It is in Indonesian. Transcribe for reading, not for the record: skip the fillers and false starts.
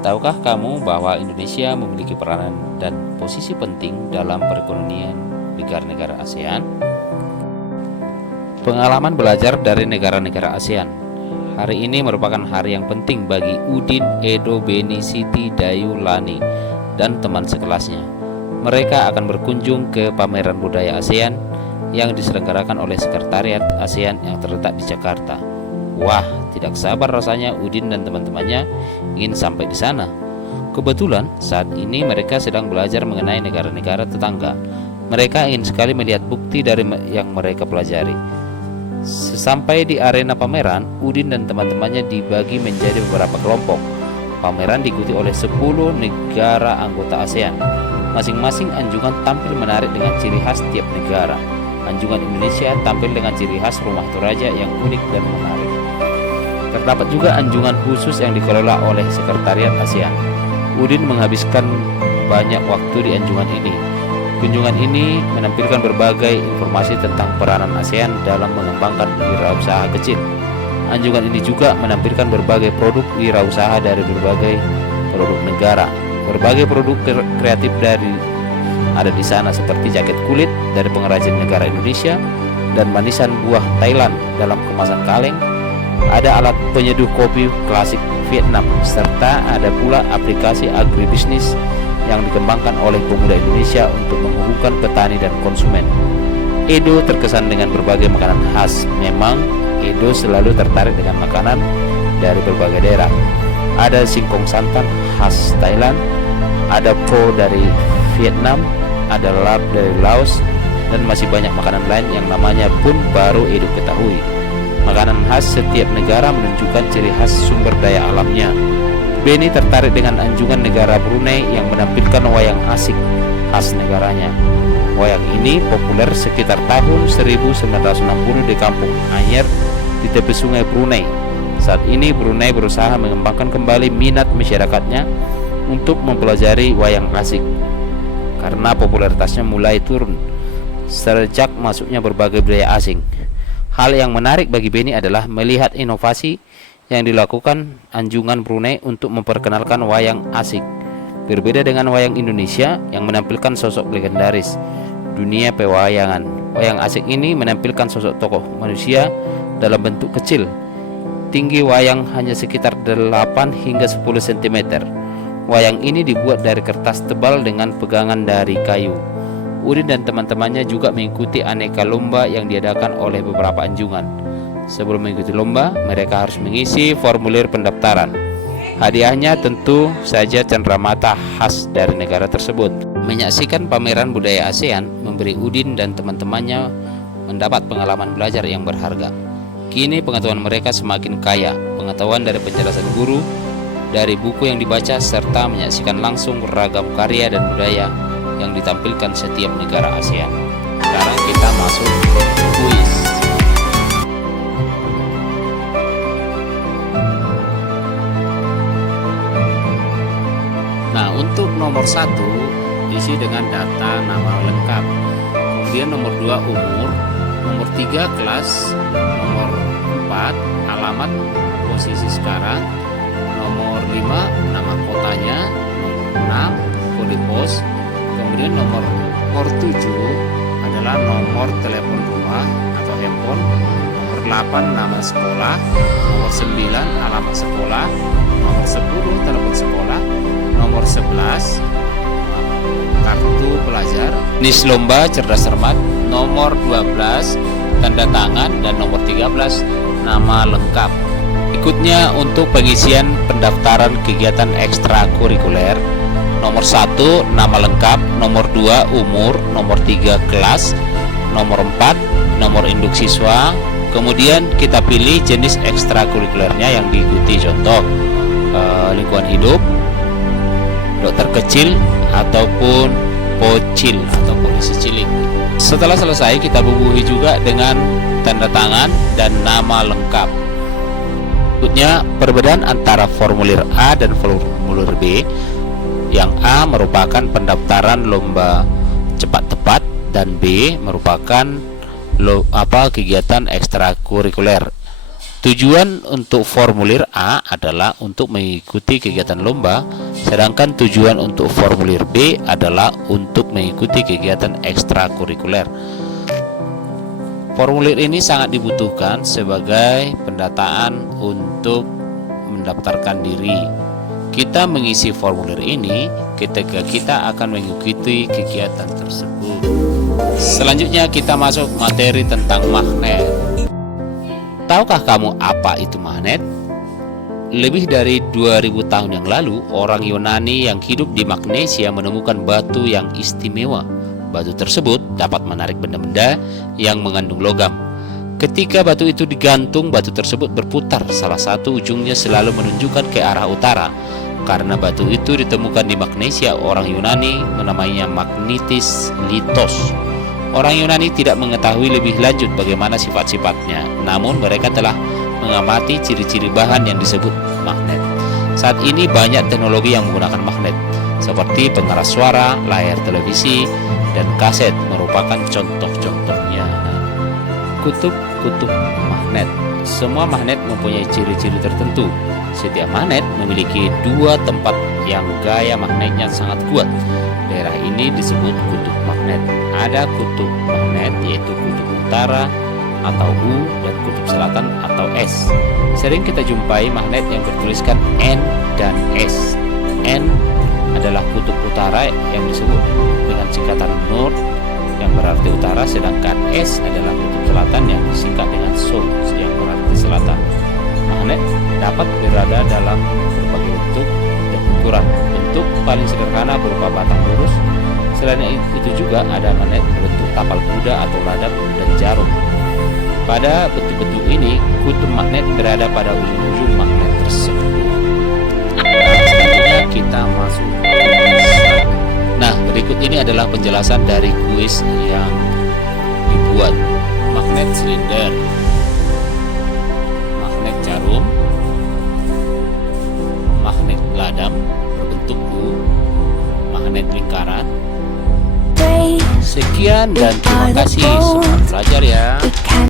Tahukah kamu bahwa Indonesia memiliki peranan dan posisi penting dalam perekonomian negara-negara ASEAN? Pengalaman belajar dari negara-negara ASEAN. Hari ini merupakan hari yang penting bagi Udin, Edo, Beni, Siti, Dayu, Lani, dan teman sekelasnya. Mereka akan berkunjung ke pameran budaya ASEAN yang diselenggarakan oleh Sekretariat ASEAN yang terletak di Jakarta. Wah, tidak sabar rasanya Udin dan teman-temannya ingin sampai di sana. Kebetulan saat ini mereka sedang belajar mengenai negara-negara tetangga. Mereka ingin sekali melihat bukti dari yang mereka pelajari. Sesampai di arena pameran, Udin dan teman-temannya dibagi menjadi beberapa kelompok. Pameran diikuti oleh 10 negara anggota ASEAN. Masing-masing anjungan tampil menarik dengan ciri khas tiap negara. Anjungan Indonesia tampil dengan ciri khas rumah Toraja yang unik dan menarik. Terdapat juga anjungan khusus yang dikelola oleh Sekretariat ASEAN. Udin menghabiskan banyak waktu di anjungan ini. Kunjungan ini menampilkan berbagai informasi tentang peranan ASEAN dalam mengembangkan wirausaha kecil. Anjungan ini juga menampilkan berbagai produk wirausaha dari berbagai produk negara. Berbagai produk kreatif ada di sana seperti jaket kulit dari pengrajin negara Indonesia dan manisan buah Thailand dalam kemasan kaleng. Ada alat penyeduh kopi klasik Vietnam, serta ada pula aplikasi agribisnis yang dikembangkan oleh pemuda Indonesia untuk menghubungkan petani dan konsumen. Edo terkesan dengan berbagai makanan khas. Memang Edo selalu tertarik dengan makanan dari berbagai daerah. Ada singkong santan khas Thailand, ada pho dari Vietnam, ada lap dari Laos, dan masih banyak makanan lain yang namanya pun baru Edo ketahui. Makanan khas setiap negara menunjukkan ciri khas sumber daya alamnya. Beni tertarik dengan anjungan negara Brunei yang menampilkan wayang asik khas negaranya. Wayang ini populer sekitar tahun 1960 di kampung Anyer di tepi sungai Brunei. Saat ini Brunei berusaha mengembangkan kembali minat masyarakatnya untuk mempelajari wayang asik karena popularitasnya mulai turun sejak masuknya berbagai budaya asing. Hal yang menarik bagi Beni adalah melihat inovasi yang dilakukan anjungan Brunei untuk memperkenalkan wayang asik. Berbeda dengan wayang Indonesia yang menampilkan sosok legendaris dunia pewayangan. Wayang asik ini menampilkan sosok tokoh manusia dalam bentuk kecil. Tinggi wayang hanya sekitar 8 hingga 10 cm. Wayang ini dibuat dari kertas tebal dengan pegangan dari kayu. Udin dan teman-temannya juga mengikuti aneka lomba yang diadakan oleh beberapa anjungan. Sebelum mengikuti lomba, mereka harus mengisi formulir pendaftaran. Hadiahnya tentu saja cenderamata khas dari negara tersebut. Menyaksikan pameran budaya ASEAN memberi Udin dan teman-temannya mendapat pengalaman belajar yang berharga. Kini pengetahuan mereka semakin kaya. Pengetahuan dari penjelasan guru, dari buku yang dibaca, serta menyaksikan langsung ragam karya dan budaya yang ditampilkan setiap negara ASEAN. Sekarang kita masuk ke kuis. Nah, untuk nomor 1 isi dengan data nama lengkap. Kemudian nomor 2 umur, nomor 3 kelas, nomor 4 alamat posisi sekarang, nomor 5 nama kotanya, nomor 6 kode pos. Kemudian nomor 7 adalah nomor telepon rumah atau handphone. Nomor 8 nama sekolah. Nomor 9 alamat sekolah. Nomor 10 telepon sekolah. Nomor 11 kartu pelajar. Jenis lomba cerdas cermat. Nomor 12 tanda tangan. Dan nomor 13 nama lengkap. Berikutnya untuk pengisian pendaftaran kegiatan ekstrakurikuler. Nomor 1 nama lengkap, nomor 2 umur, nomor 3 kelas, nomor 4 nomor induk siswa. Kemudian kita pilih jenis ekstrakurikulernya yang diikuti, contoh lingkungan hidup, dokter kecil, ataupun pocil atau polisi cilik. Setelah selesai kita bubuhi juga dengan tanda tangan dan nama lengkap. Berikutnya perbedaan antara formulir A dan formulir B. Yang A merupakan pendaftaran lomba cepat tepat dan B merupakan kegiatan ekstrakurikuler. Tujuan untuk formulir A adalah untuk mengikuti kegiatan lomba, sedangkan tujuan untuk formulir B adalah untuk mengikuti kegiatan ekstrakurikuler. Formulir ini sangat dibutuhkan sebagai pendataan untuk mendaftarkan diri. Kita mengisi formulir ini ketika kita akan mengikuti kegiatan tersebut. Selanjutnya kita masuk materi tentang magnet. Tahukah kamu apa itu magnet? Lebih dari 2000 tahun yang lalu, orang Yunani yang hidup di Magnesia menemukan batu yang istimewa. Batu tersebut dapat menarik benda-benda yang mengandung logam. Ketika batu itu digantung, batu tersebut berputar. Salah satu ujungnya selalu menunjukkan ke arah utara. Karena batu itu ditemukan di Magnesia, orang Yunani menamainya Magnetis Litos. Orang Yunani tidak mengetahui lebih lanjut bagaimana sifat-sifatnya, namun mereka telah mengamati ciri-ciri bahan yang disebut magnet. Saat ini banyak teknologi yang menggunakan magnet, seperti pengeras suara, layar televisi, dan kaset merupakan contoh-contohnya. Kutub-kutub magnet. Semua magnet mempunyai ciri-ciri tertentu. Setiap magnet memiliki dua tempat yang gaya magnetnya sangat kuat. Daerah ini disebut kutub magnet. Ada kutub magnet yaitu kutub utara atau U dan kutub selatan atau S. Sering kita jumpai magnet yang bertuliskan N dan S. N adalah kutub utara yang disebut dengan singkatan North yang berarti utara, sedangkan S adalah kutub selatan yang disingkat dengan South yang berarti selatan. Magnet dapat berada dalam berbagai bentuk dan ukuran. Bentuk paling sederhana berupa batang lurus. Selain itu juga ada magnet berbentuk tapal kuda atau ladang dan jarum. Pada bentuk-bentuk ini, kutub magnet berada pada ujung-ujung magnet tersebut. Selanjutnya kita masuk kuis. Nah, berikut ini adalah penjelasan dari kuis yang dibuat. Magnet silinder, magnet jarum, magnet ladang berbentuk U, magnet lingkaran. Sekian dan terima kasih. Selamat belajar ya.